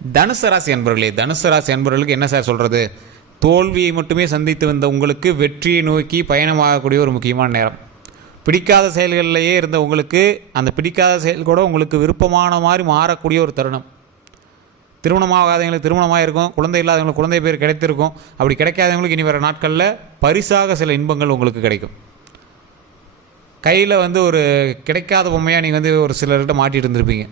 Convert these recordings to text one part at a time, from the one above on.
தனுசு ராசி அன்பர்களே, தனுசு ராசி அன்பர்களுக்கு என்ன சார் சொல்கிறது? தோல்வியை மட்டுமே சந்தித்து வந்த உங்களுக்கு வெற்றியை நோக்கி பயணமாகக்கூடிய ஒரு முக்கியமான நேரம். பிடிக்காத செயல்களிலேயே இருந்த உங்களுக்கு அந்த பிடிக்காத செயல் கூட உங்களுக்கு விருப்பமான மாதிரி மாறக்கூடிய ஒரு தருணம். திருமணமாகாதவங்களுக்கு திருமணமாக இருக்கும், குழந்தை இல்லாதவங்களுக்கு குழந்தை பேர் கிடைத்திருக்கும். அப்படி கிடைக்காதவங்களுக்கு இனி வர நாட்களில் பரிசாக சில இன்பங்கள் உங்களுக்கு கிடைக்கும். கையில் ஒரு கிடைக்காத பொம்மையாக நீங்கள் ஒரு சிலர்கிட்ட மாட்டிகிட்டு இருந்திருப்பீங்க.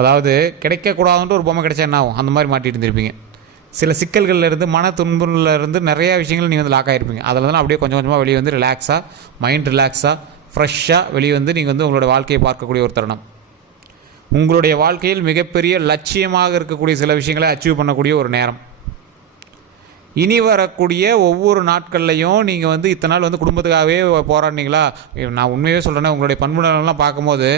அதாவது கிடைக்கக்கூடாதுன்ட்டு ஒரு பொம்மை கிடைச்சா என்ன ஆகும், அந்த மாதிரி மாட்டிகிட்டு இருந்திருப்பீங்க. சில சிக்கல்கள்லேருந்து மன துன்புலேருந்து நிறையா விஷயங்கள் நீங்கள் லாக் ஆகிருப்பீங்க. அதில் தான் அப்படியே கொஞ்சம் கொஞ்சமாக வெளியே ரிலாக்ஸாக, மைண்ட் ரிலாக்ஸாக, ஃப்ரெஷ்ஷாக வெளியே நீங்கள் உங்களோட வாழ்க்கையை பார்க்கக்கூடிய ஒரு தருணம். உங்களுடைய வாழ்க்கையில் மிகப்பெரிய லட்சியமாக இருக்கக்கூடிய சில விஷயங்களை அச்சீவ் பண்ணக்கூடிய ஒரு நேரம். இனி வரக்கூடிய ஒவ்வொரு நாட்கள்லையும் நீங்கள் இத்தனை நாள் குடும்பத்துக்காகவே போராடினீங்களா? நான் உண்மையே சொல்கிறேன்னா, உங்களுடைய பண்புணர்லாம் பார்க்கும்போது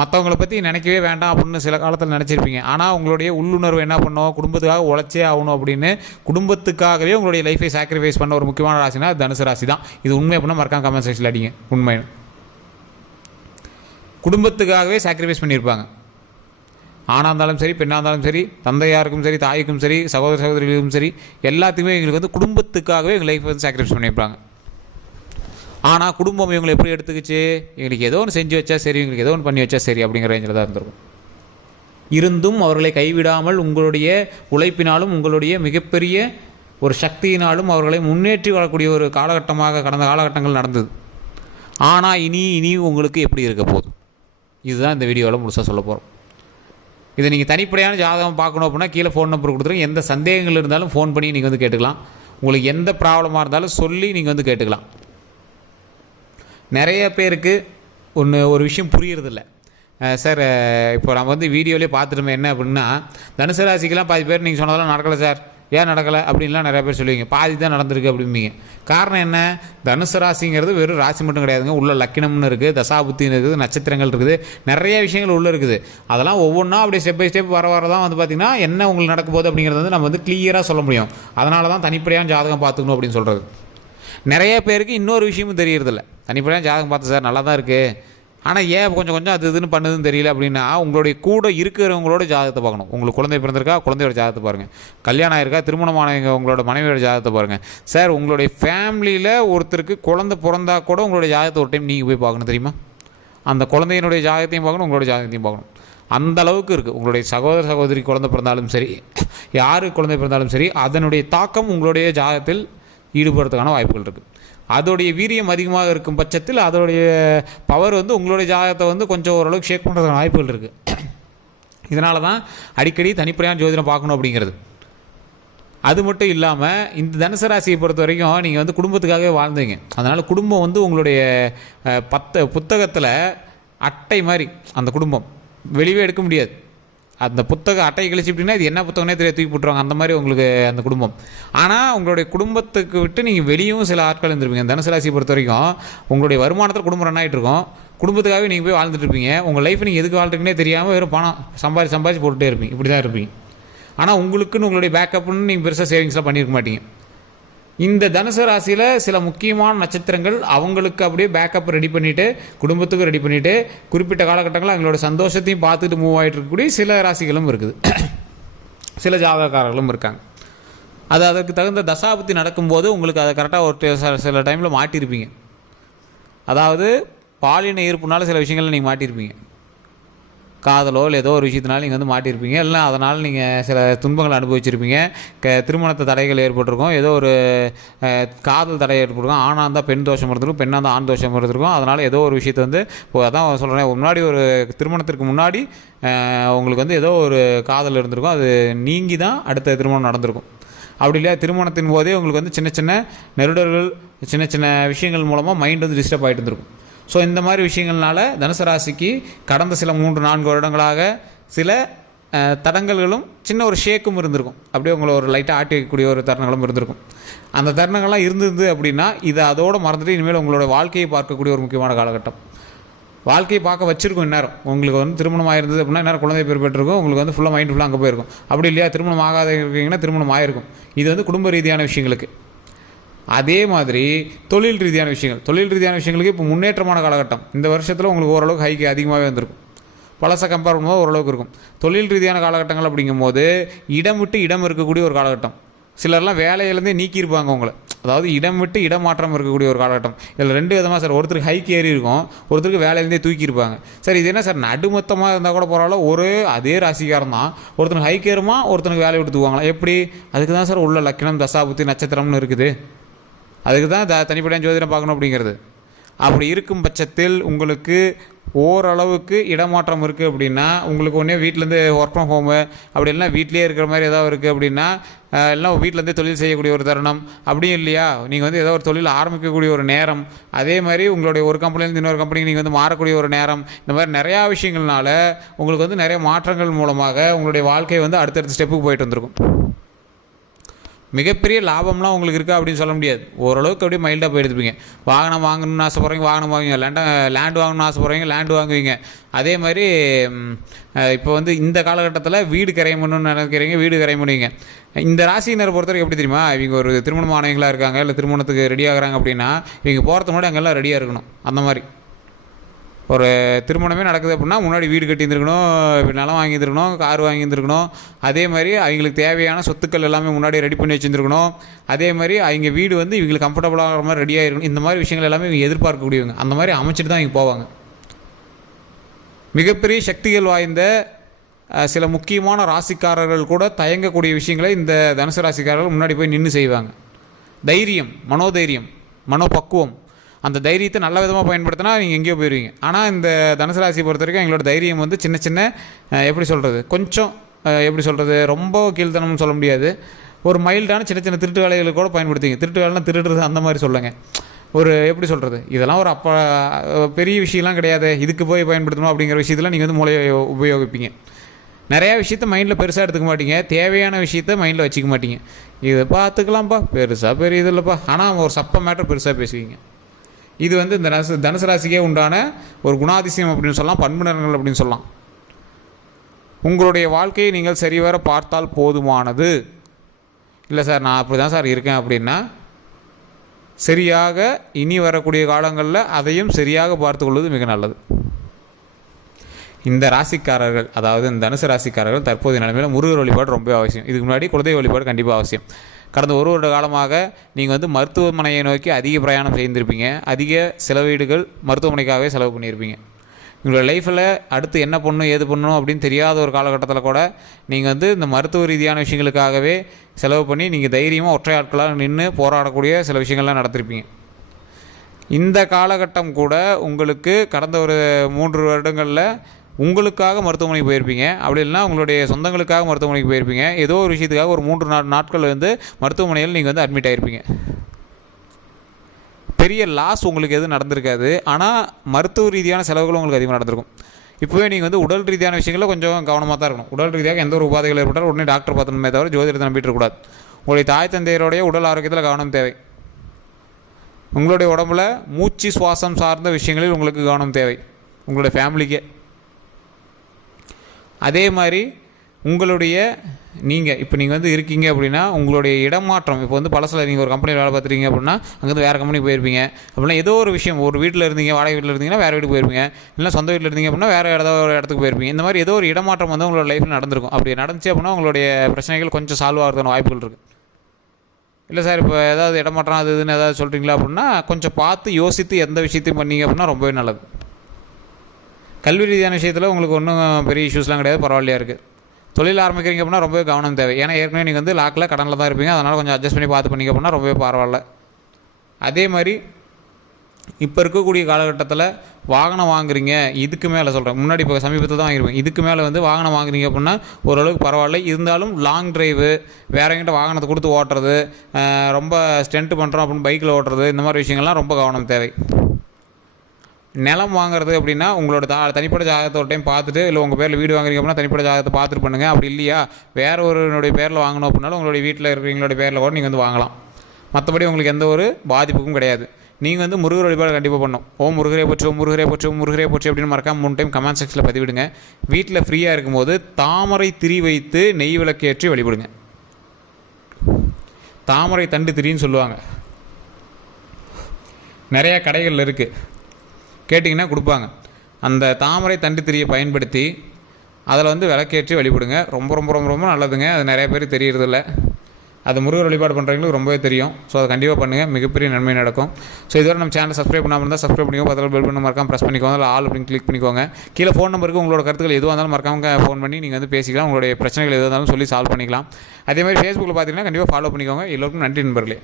மற்றவங்களை பற்றி நினைக்கவே வேண்டாம் அப்படின்னு சில காலத்தில் நினச்சிருப்பீங்க. ஆனால் உங்களுடைய உள்ளுணர்வு என்ன பண்ணோம், குடும்பத்துக்காக உழைச்சே ஆகணும் அப்படின்னு குடும்பத்துக்காகவே உங்களுடைய லைஃபை சாக்ரிஃபைஸ் பண்ண ஒரு முக்கியமான ராசினா தனுசு ராசி தான். இது உண்மை அப்படின்னா மறக்காம கமெண்ட் செக்ஷனில் அடிங்க. உண்மை, குடும்பத்துக்காகவே சாக்ரிஃபைஸ் பண்ணியிருப்பாங்க. ஆணாக இருந்தாலும் சரி, பெண்ணாக இருந்தாலும் சரி, தந்தையாருக்கும் சரி, தாய்க்கும் சரி, சகோதர சகோதரிகளுக்கும் சரி, எல்லாத்தையுமே எங்களுக்கு குடும்பத்துக்காகவே எங்கள் லைஃப் சாக்ரிஃபைஸ் பண்ணியிருப்பாங்க. ஆனால் குடும்பம் இவங்களை எப்படி எடுத்துக்கிச்சு, எங்களுக்கு ஏதோ ஒன்று செஞ்சு வச்சா சரி, எங்களுக்கு ஏதோ ஒன்று பண்ணி வச்சா சரி அப்படிங்கிற ரேஞ்சில் தான் இருந்திருக்கும். இருந்தும் அவர்களை கைவிடாமல் உங்களுடைய உழைப்பினாலும் உங்களுடைய மிகப்பெரிய ஒரு சக்தியினாலும் அவர்களை முன்னேற்றி வரக்கூடிய ஒரு காலகட்டமாக கடந்த காலகட்டங்கள் நடந்தது. ஆனால் இனி உங்களுக்கு எப்படி இருக்க போகுது, இதுதான் இந்த வீடியோவில் முழுசாக சொல்ல போகிறோம். இதை நீங்கள் தனிப்படையான ஜாதகம் பார்க்கணும் அப்படின்னா கீழே ஃபோன் நம்பர் கொடுத்துருங்க. எந்த சந்தேகங்கள் இருந்தாலும் ஃபோன் பண்ணி நீங்கள் கேட்டுக்கலாம். உங்களுக்கு எந்த ப்ராப்ளமாக இருந்தாலும் சொல்லி நீங்கள் கேட்டுக்கலாம். நிறைய பேருக்கு ஒரு விஷயம் புரியறதில்ல. சார், இப்போ நம்ம வீடியோலேயே பார்த்துட்டோமே என்ன அப்படின்னா, தனுசு ராசிக்கெலாம் பாதி பேர் நீங்கள் சொன்னதெல்லாம் நடக்கலை சார், ஏன் நடக்கலை அப்படின்லாம் நிறையா பேர் சொல்லுவீங்க. பாதி தான் நடந்திருக்கு அப்படிம்பீங்க. காரணம் என்ன? தனுசு ராசிங்கிறது வெறும் ராசி மட்டும் கிடையாதுங்க. உள்ள லக்கினம்னு இருக்குது, தசாபுத்தின்னு இருக்குது, நட்சத்திரங்கள் இருக்குது, நிறைய விஷயங்கள் உள்ளே இருக்குது. அதெல்லாம் ஒவ்வொன்றா அப்படியே ஸ்டெப் பை ஸ்டெப் வர தான் பார்த்திங்கன்னா என்ன உங்களுக்கு நடக்க போகுது அப்படிங்கிறது நம்ம கிளியராக சொல்ல முடியும். அதனால தான் தனிப்படையான ஜாதகம் பார்த்துக்கணும் அப்படின்னு சொல்கிறது. நிறைய பேருக்கு இன்னொரு விஷயமும் தெரியறதில்ல. தனிப்படையான ஜாதகம் பார்த்து சார் நல்லா தான் இருக்குது, ஆனால் ஏன் கொஞ்சம் அது இதுன்னு பண்ணுதுன்னு தெரியல அப்படின்னா, உங்களுடைய கூட இருக்கிறவங்களோட ஜாதகத்தை பார்க்கணும். உங்களுக்கு குழந்தை பிறந்திருக்கா, குழந்தையோட ஜாதகத்தை பாருங்கள். கல்யாணம் ஆயிருக்கா, திருமணமானவங்க உங்களோட மனைவியோட ஜாதகத்தை பாருங்கள். சார், உங்களுடைய ஃபேமிலியில் ஒருத்தருக்கு குழந்தை பிறந்தா கூட உங்களுடைய ஜாதகத்தை ஒரு டைம் நீங்கள் போய் பார்க்கணும் தெரியுமா? அந்த குழந்தையினுடைய ஜாதகத்தையும் பார்க்கணும், உங்களுடைய ஜாதகத்தையும் பார்க்கணும். அந்த அளவுக்கு இருக்குது. உங்களுடைய சகோதர சகோதரி குழந்தை பிறந்தாலும் சரி, யாருக்கு குழந்தை பிறந்தாலும் சரி, அதனுடைய தாக்கம் உங்களுடைய ஜாதகத்தில் ஈடுபடுறதுக்கான வாய்ப்புகள் இருக்குது. அதோடைய வீரியம் அதிகமாக இருக்கும் பட்சத்தில் அதோடைய பவர் உங்களுடைய ஜாதகத்தை கொஞ்சம் ஓரளவுக்கு ஷேக் பண்ணுறதுக்கான வாய்ப்புகள் இருக்குது. இதனால தான் அடிக்கடி தனிப்படையான ஜோதிடம் பார்க்கணும் அப்படிங்கிறது. அது மட்டும் இல்லாமல் இந்த தனுசு ராசியை பொறுத்த வரைக்கும் நீங்கள் குடும்பத்துக்காகவே வாழ்ந்தீங்க. அதனால் குடும்பம் உங்களுடைய புத்தகத்தில் அட்டை மாதிரி. அந்த குடும்பம் வெளியே எடுக்க முடியாது. அந்த புத்தகம் அட்டை கழிச்சுட்டிங்கன்னா இது என்ன புத்தகம்னே தெரிய தூக்கி போட்டுருவாங்க. அந்த மாதிரி உங்களுக்கு அந்த குடும்பம். ஆனால் உங்களுடைய குடும்பத்துக்கு விட்டு நீங்கள் வெளியும் சில ஆட்கள் இருந்திருப்பீங்க. தனுசு ராசியை பொறுத்த வரைக்கும் உங்களுடைய வருமானத்தில் குடும்பம் ரன் ஆகிட்டு இருக்கும். குடும்பத்துக்காகவே நீங்கள் போய் வாழ்ந்துட்டு இருப்பீங்க. உங்கள் லைஃப் நீங்கள் எதுக்கு வாழ்றீங்கன்னே தெரியாமல் வெறும் பணம் சம்பாதிச்சு போட்டுகிட்டே இருப்பீங்க. இப்படி தான் இருப்பீங்க. ஆனால் உங்களுக்குன்னு உங்களுடைய பேக்கப்னு நீங்கள் பெருசாக சேவிங்ஸ்லாம் பண்ணியிருக்க மாட்டீங்க. இந்த தனுசு ராசியில் சில முக்கியமான நட்சத்திரங்கள் அவங்களுக்கு அப்படியே பேக்கப் ரெடி பண்ணிவிட்டு, குடும்பத்துக்கும் ரெடி பண்ணிவிட்டு, குறிப்பிட்ட காலகட்டங்களில் அவங்களோட சந்தோஷத்தையும் பார்த்துட்டு மூவ் ஆகிட்டு இருக்கக்கூடிய சில ராசிகளும் இருக்குது. சில ஜாதகக்காரர்களும் இருக்காங்க. அதற்கு தகுந்த தசாபுத்தி நடக்கும்போது உங்களுக்கு அதை கரெக்டாக ஒரு சில டைமில் மாட்டியிருப்பீங்க. அதாவது பாலின ஈர்ப்புனால சில விஷயங்களில் நீங்கள் மாட்டியிருப்பீங்க. காதலோ இல்லை ஏதோ ஒரு விஷயத்தினால நீங்கள் மாட்டியிருப்பீங்க. இல்லை அதனால் நீங்கள் சில துன்பங்களை அனுபவிச்சிருப்பீங்க. திருமணத்தை தடைகள் ஏற்பட்டிருக்கும், ஏதோ ஒரு காதல் தடை ஏற்பட்டிருக்கும். ஆணாக இருந்தால் பெண் தோஷம் இருந்திருக்கும், பெண்ணாக இருந்தால் ஆண் தோஷம் இருந்திருக்கும். அதனால் ஏதோ ஒரு விஷயத்தை இப்போ அதான் சொல்கிறேன், முன்னாடி ஒரு திருமணத்திற்கு முன்னாடி உங்களுக்கு ஏதோ ஒரு காதல் இருந்திருக்கும். அது நீங்கி தான் அடுத்த திருமணம் நடந்திருக்கும். அப்படி இல்லையா, திருமணத்தின் போதே உங்களுக்கு சின்ன சின்ன நெருடர்கள், சின்ன சின்ன விஷயங்கள் மூலமாக மைண்ட் டிஸ்டர்ப் ஆகிட்டு இருந்திருக்கும். ஸோ இந்த மாதிரி விஷயங்கள்னால தனுசு ராசிக்கு கடந்த சில 3-4 வருடங்களாக சில தடங்கல்களும் சின்ன ஒரு ஷேக்கும் இருந்திருக்கும். அப்படியே உங்களை ஒரு லைட்டாக ஆட்டி வைக்கக்கூடிய ஒரு தருணங்களும் இருந்திருக்கும். அந்த தருணங்கள்லாம் இருந்தது அப்படின்னா இதை அதோடு மறந்துட்டு இனிமேல் உங்களோட வாழ்க்கையை பார்க்கக்கூடிய ஒரு முக்கியமான காலகட்டம். வாழ்க்கையை பார்க்க வச்சுருக்கும். இந்நேரம் உங்களுக்கு திருமணம் ஆயிருந்தது அப்படின்னா இந்நேரம் குழந்தை பேர் பெற்றிருக்கும். உங்களுக்கு ஃபுல்லாக மைண்ட் ஃபுல்லாக அங்கே போயிருக்கும். அப்படி இல்லையா, திருமணம் ஆகாத இருக்கீங்கன்னா திருமணம் ஆயிருக்கும். இது குடும்ப ரீதியான விஷயங்களுக்கு. அதே மாதிரி தொழில் ரீதியான விஷயங்களுக்கு இப்போ முன்னேற்றமான காலகட்டம். இந்த வருஷத்தில் உங்களுக்கு ஓரளவுக்கு ஹைக்கு அதிகமாகவே வந்திருக்கும். பழசை கம்பேர் பண்ணும்போது ஓரளவுக்கு இருக்கும். தொழில் ரீதியான காலகட்டங்கள் அப்படிங்கும்போது இடம் விட்டு இடம் இருக்கக்கூடிய ஒரு காலகட்டம். சிலர்லாம் வேலையிலேருந்தே நீக்கியிருப்பாங்க உங்களை, அதாவது இடம் விட்டு இடம் மாற்றம் இருக்கக்கூடிய ஒரு காலகட்டம். இதில் 2 விதமாக சார், ஒருத்தருக்கு ஹைக் ஏறி இருக்கும், ஒருத்தருக்கு வேலையிலேருந்தே தூக்கியிருப்பாங்க. சார் இது என்ன சார், நடுமொத்தமாக இருந்தால் கூட பரவாயில்ல, ஒரு அதே ராசிக்காரன் தான், ஒருத்தனுக்கு ஹைக் ஏறுமா, ஒருத்தனுக்கு வேலையை விட்டு தூக்குவாங்களா, எப்படி? அதுக்கு தான் சார் உள்ள லக்னம் தசாபுத்தி நட்சத்திரம்னு இருக்குது. அதுக்கு தான் தனிப்படையான ஜோதிடம் பார்க்கணும் அப்படிங்கிறது. அப்படி இருக்கும் பட்சத்தில் உங்களுக்கு ஓரளவுக்கு இடமாற்றம் இருக்குது அப்படின்னா, உங்களுக்கு ஒன்றே வீட்டிலேருந்து ஒர்க் ஃப்ரம் ஹோமு, அப்படி இல்லைனா வீட்டிலே இருக்கிற மாதிரி ஏதாவது இருக்குது அப்படின்னா, இல்லைனா வீட்டிலேருந்தே தொழில் செய்யக்கூடிய ஒரு தருணம், அப்படியும் இல்லையா நீங்கள் வந்து ஏதோ ஒரு தொழில் ஆரம்பிக்கக்கூடிய ஒரு நேரம், அதே மாதிரி உங்களுடைய ஒரு கம்பெனிலேருந்து இன்னொரு கம்பெனிக்கு நீங்கள் வந்து மாறக்கூடிய ஒரு நேரம், இந்த மாதிரி நிறையா விஷயங்கள்னால உங்களுக்கு வந்து நிறைய மாற்றங்கள் மூலமாக உங்களுடைய வாழ்க்கை வந்து அடுத்தடுத்த ஸ்டெப்புக்கு போயிட்டு வந்திருக்கும். மிகப்பெரிய லாபம்லாம் உங்களுக்கு இருக்கா அப்படின்னு சொல்ல முடியாது. ஓரளவுக்கு அப்படியே மைல்டாக போயிருப்பீங்க. வாகனம் வாங்கணும்னு ஆசைப்பட்றீங்க, வாகனம் வாங்குவீங்க. லேண்டு வாங்கணும்னு ஆசைப்பட்றீங்க, லேண்டு வாங்குவீங்க. அதே மாதிரி இப்போ வந்து இந்த காலகட்டத்தில் வீடு கிரையம் பண்ணணும்னு நினைக்கிறீங்க, வீடு கிரையம் பண்ணுவீங்க. இந்த ராசியினரை பொறுத்தவரைக்கும் எப்படி தெரியுமா, இவங்க ஒரு திருமணமானவங்களாக இருக்காங்க, இல்லை திருமணத்துக்கு ரெடி ஆகுறாங்க அப்படின்னா, இவங்க போகிறதுக்கு முன்னாடி அங்கெல்லாம் ரெடியாக இருக்கணும். அந்த மாதிரி ஒரு திருமணமே நடக்குது அப்படின்னா முன்னாடி வீடு கட்டியிருந்துருக்கணும், நிலம் வாங்கியிருந்துருக்கணும், கார் வாங்கியிருந்துருக்கணும். அதே மாதிரி அவங்களுக்கு தேவையான சொத்துக்கள் எல்லாமே முன்னாடி ரெடி பண்ணி வச்சுருந்துருக்கணும். அதே மாதிரி அவங்க வீடு வந்து இவங்களுக்கு கம்ஃபர்டபுளாகிற மாதிரி ரெடியாக இருக்கணும். இந்த மாதிரி விஷயங்கள் எல்லாமே இவங்க எதிர்பார்க்கக்கூடியவங்க. அந்த மாதிரி அமைச்சிட்டு தான் இங்கே போவாங்க. மிகப்பெரிய சக்திகள் வாய்ந்த சில முக்கியமான ராசிக்காரர்கள் கூட தயங்கக்கூடிய விஷயங்களை இந்த தனுசு ராசிக்காரர்கள் முன்னாடி போய் நின்று செய்வாங்க. தைரியம், மனோதைரியம், மனோபக்குவம், அந்த தைரியத்தை நல்ல விதமாக பயன்படுத்தினா நீங்கள் எங்கேயோ போயிடுவீங்க. ஆனால் இந்த தனுசு ராசியை பொறுத்த வரைக்கும் எங்களோட தைரியம் வந்து சின்ன சின்ன எப்படி சொல்கிறது, கொஞ்சம் எப்படி சொல்கிறது, ரொம்ப கீழ்த்தனம்னு சொல்ல முடியாது, ஒரு மைல்டான சின்ன சின்ன திருட்டு வேலைகளுக்கு கூட பயன்படுத்திங்க. திருட்டு வேலைனா திருடுறது அந்த மாதிரி சொல்லுங்கள். ஒரு எப்படி சொல்கிறது, இதெல்லாம் ஒரு பெரிய விஷயம்லாம் கிடையாது, இதுக்கு போய் பயன்படுத்தணும் அப்படிங்கிற விஷயத்தில் நீங்கள் வந்து மூளையை உபயோகிப்பீங்க. நிறையா விஷயத்த மைண்டில் பெருசாக எடுத்துக்க மாட்டீங்க, தேவையான விஷயத்த மைண்டில் வச்சுக்க மாட்டீங்க. இதை பார்த்துக்கலாம்ப்பா, பெருசாக பெரிய இது இல்லைப்பா, ஆனால் ஒரு சப்ப மேட்டர் பெருசாக பேசுவீங்க. இது வந்து இந்த தனுசு ராசிக்கே உண்டான ஒரு குணாதிசயம் அப்படின்னு சொல்லலாம், பண்புணர்கள் அப்படின்னு சொல்லலாம். உங்களுடைய வாழ்க்கையை நீங்கள் சரிவர பார்த்தால் போதுமானது. இல்லை சார் நான் அப்படி தான் சார் இருக்கேன் அப்படின்னா, சரியாக இனி வரக்கூடிய காலங்களில் அதையும் சரியாக பார்த்து கொள்வது மிக நல்லது. இந்த ராசிக்காரர்கள், அதாவது இந்த தனுசு ராசிக்காரர்கள் தற்போதைய நிலைமையில் முருகர் வழிபாடு ரொம்ப அவசியம். இதுக்கு முன்னாடி குலதெய்வ வழிபாடு கண்டிப்பாக அவசியம். கடந்த ஒரு வருட காலமாக நீங்கள் வந்து மருத்துவமனையை நோக்கி அதிக பிரயாணம் செய்திருப்பீங்க, அதிக செலவீடுகள் மருத்துவமனைக்காகவே செலவு பண்ணியிருப்பீங்க. உங்களோட லைஃப்பில் அடுத்து என்ன பண்ணணும் ஏது பண்ணணும் அப்படின்னு தெரியாத ஒரு காலகட்டத்தில் கூட நீங்கள் வந்து இந்த மருத்துவ ரீதியான விஷயங்களுக்காகவே செலவு பண்ணி நீங்கள் தைரியமாக ஒற்றை ஆட்களாக நின்று போராடக்கூடிய சில விஷயங்கள்லாம் நடத்திருப்பீங்க. இந்த காலகட்டம் கூட உங்களுக்கு கடந்த ஒரு 3 வருடங்களில் உங்களுக்காக மருத்துவமனைக்கு போயிருப்பீங்க, அப்படி இல்லைனா உங்களுடைய சொந்தங்களுக்காக மருத்துவமனைக்கு போயிருப்பீங்க. ஏதோ ஒரு விஷயத்துக்காக ஒரு 3 நாட்கள் வந்து மருத்துவமனையில் நீங்கள் வந்து அட்மிட் ஆகிருப்பீங்க. பெரிய லாஸ் உங்களுக்கு எதுவும் நடந்திருக்காது, ஆனால் மருத்துவ ரீதியான செலவுகள் உங்களுக்கு அதிகமாக நடந்திருக்கும். இப்போவே நீங்கள் வந்து உடல் ரீதியான விஷயங்களில் கொஞ்சம் கவனமாக தான் இருக்கணும். உடல் ரீதியாக எந்த ஒரு உபாதைகள் ஏற்பட்டாலும் உடனே டாக்டர் பார்த்துணுமே தவிர ஜோதிடத்தை நம்பிட்டு இருக்கக்கூடாது. உங்களுடைய தாய் தந்தையருடைய உடல் ஆரோக்கியத்தில் கவனம் தேவை. உங்களுடைய உடம்புல மூச்சு சுவாசம் சார்ந்த விஷயங்களில் உங்களுக்கு கவனம் தேவை, உங்களுடைய ஃபேமிலிக்கே. அதே மாதிரி உங்களுடைய இப்போ நீங்கள் வந்து இருக்கீங்க அப்படின்னா உங்களுடைய இடமாற்றம், இப்போ வந்து பழசில் நீங்கள் ஒரு கம்பெனியில் வேலை பார்த்துருக்கீங்க அப்படின்னா அங்கேருந்து வேறு கம்பெனிக்கு போயிருப்பீங்க. அப்படின்னா ஏதோ ஒரு விஷயம், ஒரு வீட்டில் இருந்தீங்க, வாடகை வீட்டில் இருந்தீங்கன்னா வேறு வீட்டுக்கு போயிருப்பீங்க, இல்லை சொந்த வீட்டில் இருந்தீங்க அப்படின்னா வேறு ஏதாவது ஒரு இடத்துக்கு போயிருப்பீங்க. இந்த மாதிரி ஏதோ ஒரு இடமாற்றம் வந்து உங்களோட லைஃப்பில் நடந்திருக்கும். அப்படி நடந்துச்சு அப்படின்னா உங்களுடைய பிரச்சனைகள் கொஞ்சம் சால்வ் ஆகிறதுக்கான வாய்ப்புகள் இருக்குது. இல்லை சார் இப்போ ஏதாவது இடமாற்றம் அது இதுன்னு ஏதாவது சொல்கிறீங்களா அப்படின்னா கொஞ்சம் பார்த்து யோசித்து எந்த விஷயத்தையும் பண்ணீங்க அப்படின்னா ரொம்பவே நல்லது. கல்வி ரீதியான விஷயத்தில் உங்களுக்கு ஒன்றும் பெரிய இஷ்யூஸ்லாம் கிடையாது, பரவாயில்லையா இருக்குது. தொழில் ஆரம்பிக்கிறீங்க அப்படின்னா ரொம்பவே கவனம் தேவை. ஏன்னா ஏற்கனவே நீங்கள் வந்து லாக்கில் கடனில் தான் இருப்பீங்க, அதனால் கொஞ்சம் அட்ஜஸ்ட் பண்ணி பார்த்து பண்ணிங்க அப்படின்னா ரொம்பவே பரவாயில்ல. அதே மாதிரி இப்போ இருக்கக்கூடிய காலகட்டத்தில் வாகனம் வாங்குறீங்க, இதுக்கு மேலே சொல்கிறேன், முன்னாடி இப்போ சமீபத்தில் தான் வாங்கிருப்பேன், இதுக்கு மேலே வந்து வாகனம் வாங்குறீங்க அப்படின்னா ஓரளவுக்கு பரவாயில்ல. இருந்தாலும் லாங் டிரைவு, வேறு எங்கிட்ட வாகனத்தை கொடுத்து ஓட்டுறது, ரொம்ப ஸ்டென்ட் பண்ணுறோம் அப்படின்னு பைக்கில் ஓட்டுறது, இந்த மாதிரி விஷயங்கள்லாம் ரொம்ப கவனம் தேவை. நிலம் வாங்குறது அப்படின்னா உங்களோட தனிப்பட்ட ஜாதகத்தை ஒரு டைம் பார்த்துட்டு, இல்லை உங்கள் பேரில் வீடு வாங்குறீங்க அப்படின்னா தனிப்பட்ட ஜாதகத்தை பார்த்துட்டு பண்ணுங்கள். அப்படி இல்லையா வேறு ஒருனுடைய பேரில் வாங்கணும் அப்படின்னாலும் உங்களுடைய வீட்டில் இருக்கிறவங்களுடைய பேரில் கூட நீங்கள் வந்து வாங்கலாம். மற்றபடி உங்களுக்கு எந்த ஒரு பாதிப்புக்கும் கிடையாது. நீங்கள் வந்து முருகர் வழிபாடு கண்டிப்பாக பண்ணணும். ஓம் முருகரே போற்றி, ஓம் முருகரே போற்றி, ஓம் முருகரே போற்றி அப்படின்னு மறக்காம 3 டைம் கமெண்ட் செக்ஷனில் பதிவிடுங்க. வீட்டில் ஃப்ரீயாக இருக்கும்போது தாமரை திரி வைத்து நெய் விளக்கேற்றி வழிபடுங்க. தாமரை தண்டு திரின்னு சொல்லுவாங்க, நிறையா கடைகளில் இருக்குது, கேட்டிங்கன்னா கொடுப்பாங்க. அந்த தாமரை தண்டு திரியை பயன்படுத்தி அதில் வந்து விளக்கேற்றி வழிபடுங்க. ரொம்ப ரொம்ப ரொம்ப ரொம்ப நல்லதுங்க. அது நிறைய பேர் தெரியறதில்ல. அது முருகர் வழிபாடு பண்ணுறவங்களுக்கு ரொம்பவே தெரியும். ஸோ அதை கண்டிப்பாக பண்ணுங்கள், மிகப்பெரிய நன்மை நடக்கும். ஸோ இதுவரை நம்ம சேனல் சப்ஸ்கிரைப் பண்ணாமல் இருந்தால் சப்ஸ்கிரைப் பண்ணிக்கோங்க. பக்கத்தில் பெல் பண்ண மறக்காம ப்ரெஸ் பண்ணிக்கோங்க. அதில் ஆல் அப்படின்னு கிளிக் பண்ணிக்கோங்க. கீழே ஃபோன் நம்பருக்கு உங்களோட கருத்துக்கள் எதுவாக இருந்தாலும் மறக்காம ஃபோன் பண்ணி நீங்கள் வந்து பேசிக்கலாம். உங்களுடைய பிரச்சனைகள் எதுவாக இருந்தாலும் சொல்லி சால்வ் பண்ணிக்கலாம். அதேமாதிரி ஃபேஸ்புக்கில் பார்த்தீங்கன்னா கண்டிப்பாக ஃபாலோ பண்ணிக்கோங்க. எல்லோருக்கும் நன்றி நண்பர்களே.